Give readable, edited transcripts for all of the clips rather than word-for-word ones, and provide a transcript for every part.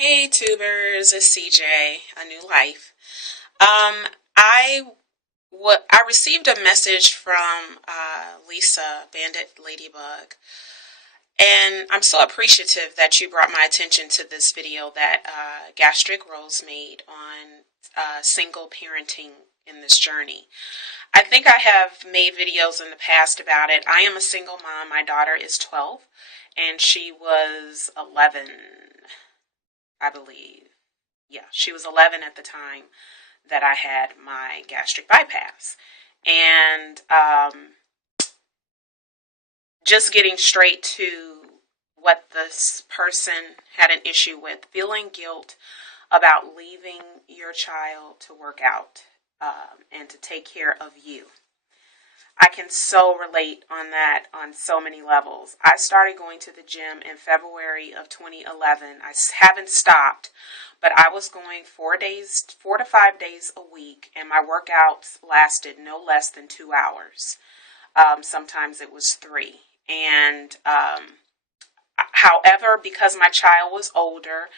Hey tubers, it's CJ, A New Life. I received a message from Lisa Bandit Ladybug, and I'm so appreciative that you brought my attention to this video that Gastricrose made on single parenting in this journey. I think I have made videos in the past about it. I am a single mom. My daughter is 12, and she was 11, I believe. Yeah, she was 11 at the time that I had my gastric bypass. And just getting straight to what this person had an issue with, feeling guilt about leaving your child to work out and to take care of you. I can so relate on that on so many levels. I started going to the gym in February of 2011. I haven't stopped, but I was going 4 to 5 days a week, and my workouts lasted no less than 2 hours. Sometimes it was 3. And however, because my child was older,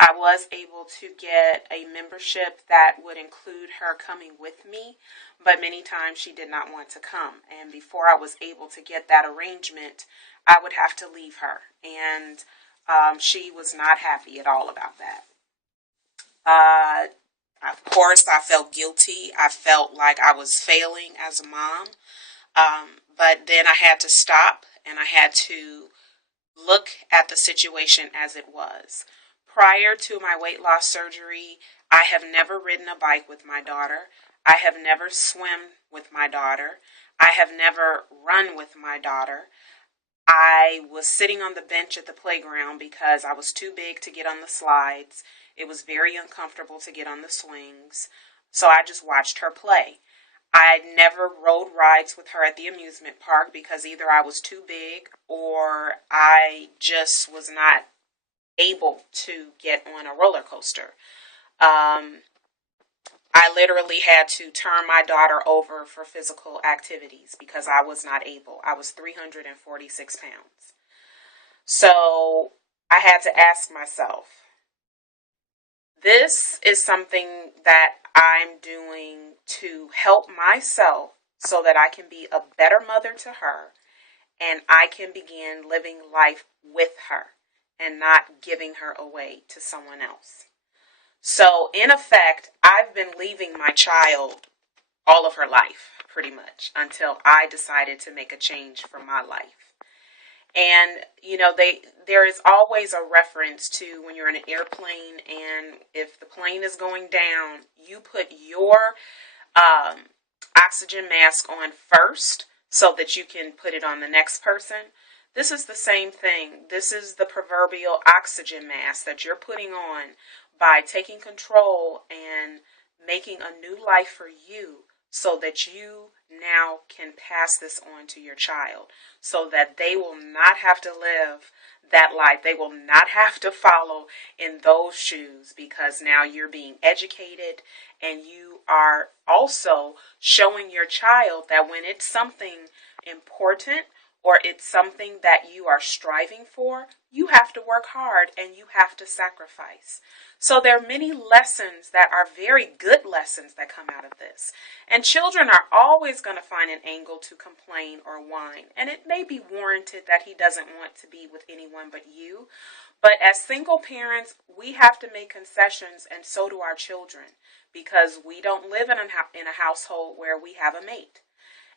I was able to get a membership that would include her coming with me, but many times she did not want to come. And before I was able to get that arrangement, I would have to leave her. And she was not happy at all about that. Of course, I felt guilty. I felt like I was failing as a mom. But then I had to stop and I had to look at the situation as it was. Prior to my weight loss surgery, I have never ridden a bike with my daughter. I have never swum with my daughter. I have never run with my daughter. I was sitting on the bench at the playground because I was too big to get on the slides. It was very uncomfortable to get on the swings. So I just watched her play. I never rode rides with her at the amusement park because either I was too big or I just was not able to get on a roller coaster. I literally had to turn my daughter over for physical activities because I was not able. I was 346 pounds. So I had to ask myself, this is something that I'm doing to help myself so that I can be a better mother to her and I can begin living life with her and not giving her away to someone else. So in effect, I've been leaving my child all of her life, pretty much, until I decided to make a change for my life. And, there is always a reference to when you're in an airplane and if the plane is going down, you put your oxygen mask on first so that you can put it on the next person. This is the same thing. This is the proverbial oxygen mask that you're putting on by taking control and making a new life for you so that you now can pass this on to your child so that they will not have to live that life. They will not have to follow in those shoes because now you're being educated and you are also showing your child that when it's something important or it's something that you are striving for, you have to work hard and you have to sacrifice. So there are many lessons that are very good lessons that come out of this. And children are always going to find an angle to complain or whine. And it may be warranted that he doesn't want to be with anyone but you. But as single parents, we have to make concessions, and so do our children, because we don't live in a household where we have a mate.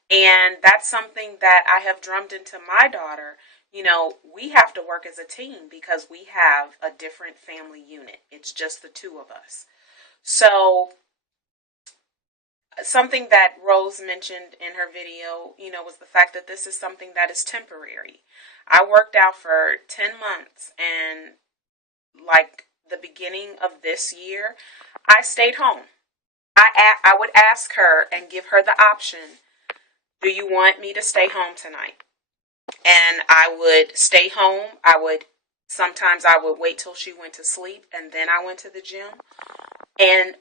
And that's something that I have drummed into my daughter. We have to work as a team because we have a different family unit. It's just the two of us. So something that Rose mentioned in her video, was the fact that this is something that is temporary. I worked out for 10 months and like the beginning of this year, I stayed home. I would ask her and give her the option, do you want me to stay home tonight? And I would stay home. Sometimes I would wait till she went to sleep and then I went to the gym. And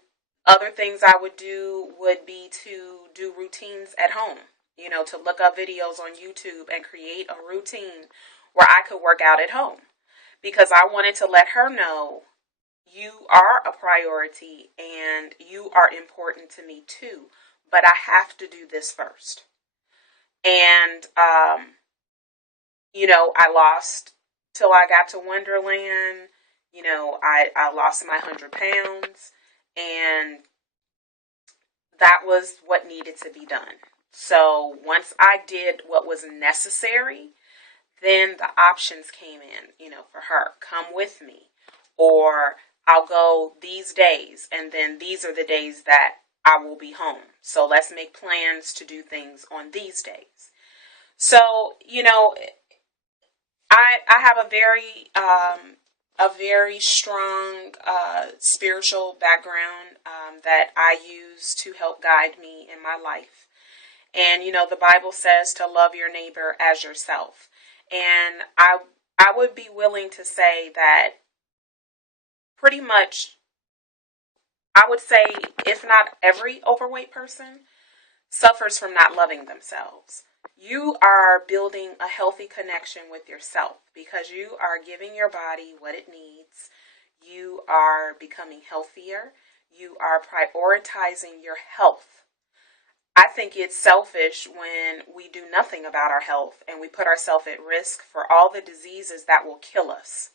other things I would do would be to do routines at home, to look up videos on YouTube and create a routine where I could work out at home. Because I wanted to let her know you are a priority and you are important to me too, but I have to do this first. And, I lost till I got to Wonderland. I lost my 100 pounds, and that was what needed to be done. So once I did what was necessary, then the options came in, for her. Come with me, or I'll go these days, and then these are the days that I will be home. So let's make plans to do things on these days. So, I have a very strong spiritual background that I use to help guide me in my life. And the Bible says to love your neighbor as yourself. And I would be willing to say that pretty much, I would say, if not every overweight person suffers from not loving themselves. You are building a healthy connection with yourself because you are giving your body what it needs. You are becoming healthier. You are prioritizing your health. I think it's selfish when we do nothing about our health and we put ourselves at risk for all the diseases that will kill us.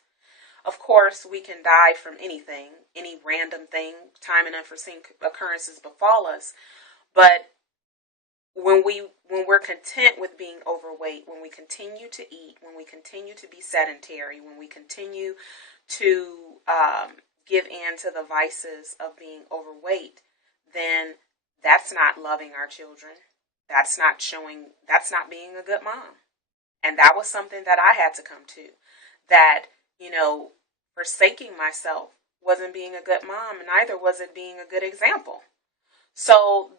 Of course, we can die from anything, any random thing, time and unforeseen occurrences befall us. But when we're content with being overweight, when we continue to eat, when we continue to be sedentary, when we continue to give in to the vices of being overweight, then that's not loving our children. That's not being a good mom. And that was something that I had to come to. That, forsaking myself wasn't being a good mom, and neither was it being a good example. So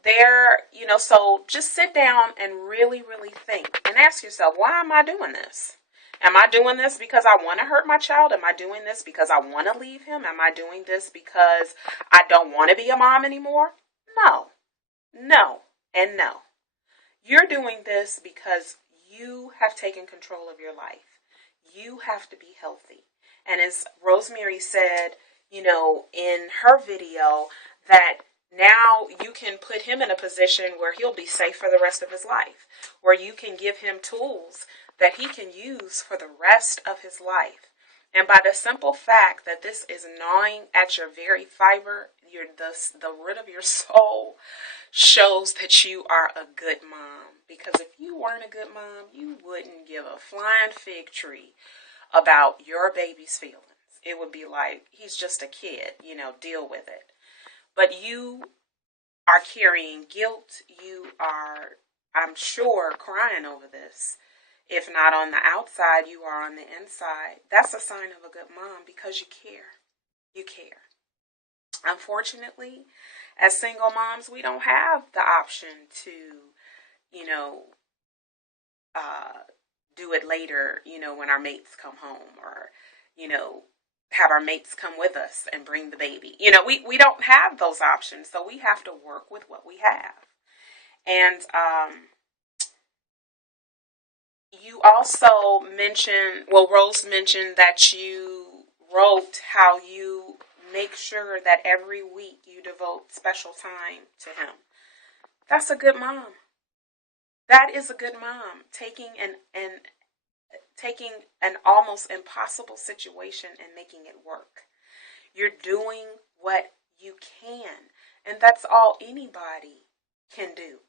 so just sit down and really, really think and ask yourself, why am I doing this? Am I doing this because I want to hurt my child? Am I doing this because I want to leave him? Am I doing this because I don't want to be a mom anymore? No, and no. You're doing this because you have taken control of your life. You have to be healthy. And as Rosemary said, in her video, that now you can put him in a position where he'll be safe for the rest of his life, where you can give him tools that he can use for the rest of his life. And by the simple fact that this is gnawing at your very fiber, the root of your soul, shows that you are a good mom. Because if you weren't a good mom, you wouldn't give a flying fig tree about your baby's feelings. It would be like, he's just a kid, deal with it. But you are carrying guilt. You are, I'm sure, crying over this. If not on the outside, you are on the inside. That's a sign of a good mom because you care. You care. Unfortunately, as single moms, we don't have the option to, do it later, when our mates come home, or, have our mates come with us and bring the baby. We don't have those options, so we have to work with what we have. And you also mentioned, Rose mentioned that you wrote how you make sure that every week you devote special time to him. That's a good mom. That is a good mom, taking an almost impossible situation and making it work. You're doing what you can, and that's all anybody can do,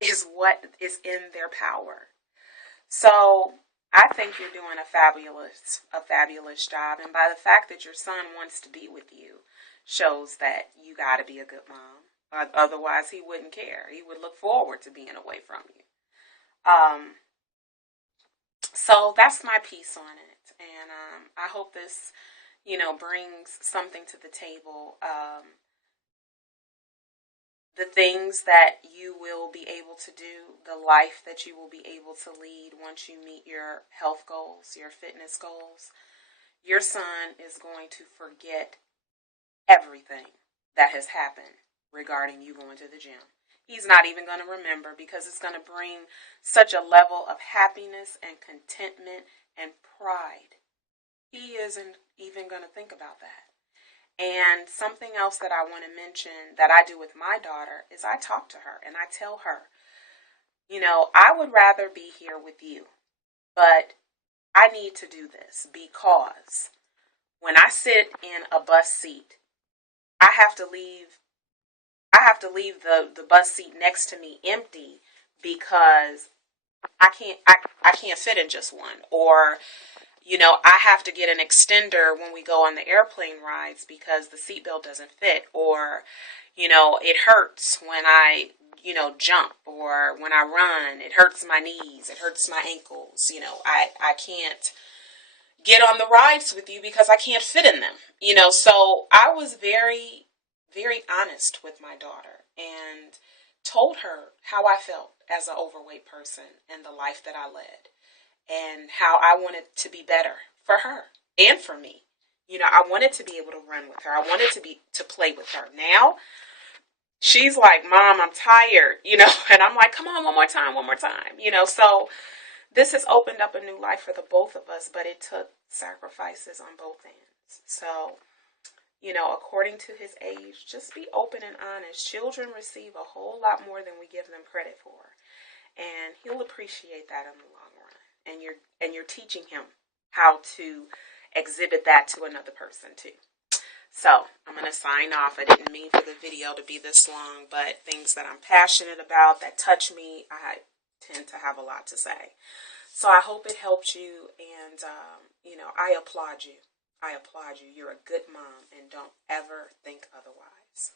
is what is in their power. So I think you're doing a fabulous job, and by the fact that your son wants to be with you shows that you got to be a good mom. Otherwise, he wouldn't care. He would look forward to being away from you. So that's my piece on it, and I hope this, brings something to the table. The things that you will be able to do, the life that you will be able to lead once you meet your health goals, your fitness goals. Your son is going to forget everything that has happened regarding you going to the gym. He's not even going to remember, because it's going to bring such a level of happiness and contentment and pride. He isn't even going to think about that. And something else that I want to mention that I do with my daughter is I talk to her and I tell her, I would rather be here with you, but I need to do this because when I sit in a bus seat, I have to leave the bus seat next to me empty because I can't fit in just one. Or I have to get an extender when we go on the airplane rides because the seatbelt doesn't fit. Or, it hurts when I, jump, or when I run. It hurts my knees. It hurts my ankles. I can't get on the rides with you because I can't fit in them. So I was very, very honest with my daughter and told her how I felt as an overweight person and the life that I led, and how I wanted to be better for her and for me. I wanted to be able to run with her. I wanted to play with her. Now she's like, "Mom, I'm tired," and I'm like, "Come on, one more time, one more time." So this has opened up a new life for the both of us, but it took sacrifices on both ends. So, according to his age, just be open and honest. Children receive a whole lot more than we give them credit for, and he'll appreciate that in the long run. And you're teaching him how to exhibit that to another person too. So I'm going to sign off. I didn't mean for the video to be this long, but things that I'm passionate about, that touch me, I tend to have a lot to say. So I hope it helped you, and I applaud you. I applaud you. You're a good mom, and don't ever think otherwise.